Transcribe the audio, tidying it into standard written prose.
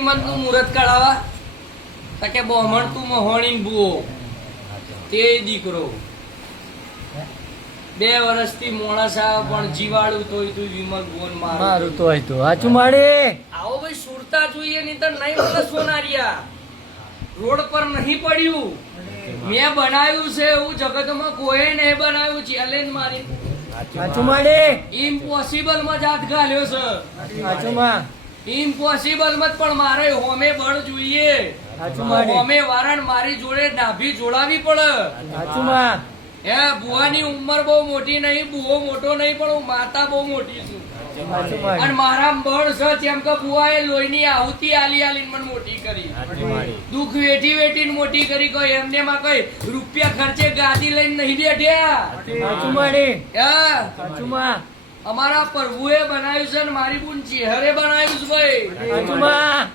શ્રીમંત નું મુહૂર્ત કઢાવા કે બ્રાહ્મણ તું મહોણી બુઓ તે દીકરો 2 વર્ષથી મોણસ આવે પણ જીવાડું તોય તું વિમલ બોન મારું તોય તો હાચું માડી આવો ભાઈ સુરતા જોઈએ નહીં તો નહીં મને સોનારિયા રોડ પર નહીં પડ્યું મેં બનાવ્યું છે એવું જગતમાં કોઈ નહીં બનાવ્યું ચેલેન્જ મારી હાચું માડી ઇમ્પોસિબલ માં જાત ઘાલ્યો છે હાચું માં ઇમ્પોસિબલ માં પણ મારે હોમે બળ જોઈએ હાચું માડી હોમે વારણ મારી જોડે નાભી જોડાવી પડે હાચું માં એ બુવાની ઉંમર બહુ મોટી નહીં બુઓ મોટો નહીં પણ હું માતા બહુ મોટી છું હાચું માડી અને મારા બળ છે જેમ કે બુઆએ લોહીની આહુતિ આલી આલીને મને મોટી કરી દુઃખ વેઠી વેઠીને મોટી કરી કોઈ એમને માં કઈ રૂપિયા ખર્ચે ગાદી લઈને નહીં બેઠ્યા હાચું માડી હાચું માં અમારા પ્રભુએ બનાવ્યું છે ને મારી બુન ચેહરે બનાવ્યું છે ભાઈ હાચું માં